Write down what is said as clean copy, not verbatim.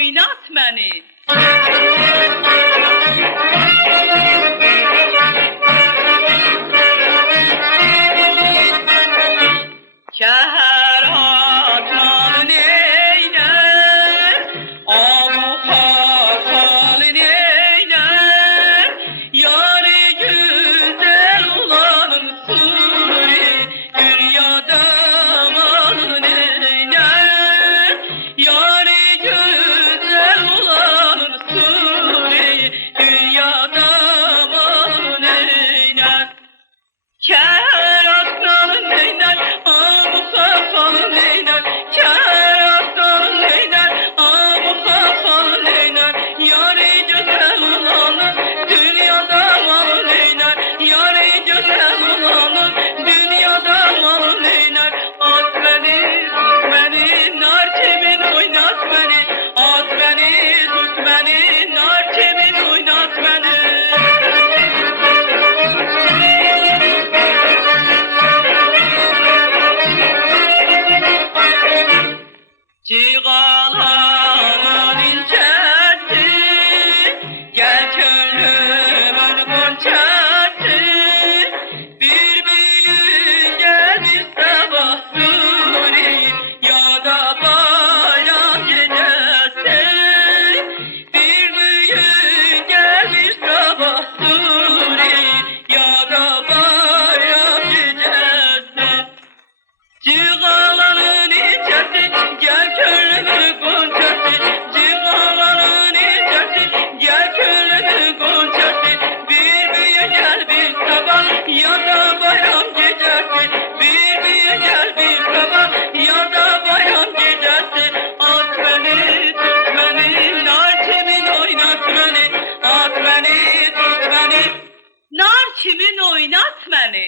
oynat beni. Kəhər atman neylər, abu xaxal neylər, yarı güzel olanın suri, dünyada malın neylər, yarı güzel olanın suri, dünyada malın neylər. Kəhər atman neylər, abu xaxal neylər, kəhər atman neylər, abu xaxal neylər, yarı güzel olanın dünyada malı neylər, yarı güzel olanın dünyada malı neylər. At beni, tut beni, nar kimin oynat beni, at beni, tut beni, nar kimin oynat beni. Ciğalanın incəsi, gəl könlümün qonçəsi, bir büyün gəl bir sabah suri, yada bayram gecəsi, bir büyün gəl bir sabah suri, yada bayram gecəsi. Ciğalanın incəsi, gəl könlümün qonçəsi, ciğalanın incəsi, gəl könlümün qonçəsi, bir büyün gəl bir sabah, yada bayram gecəsi, bir büyün gəl bir sabah, yada bayram gecəsi. At beni, tut beni, nar kimin oynat beni, at beni, tut beni, nar kimin oynat beni.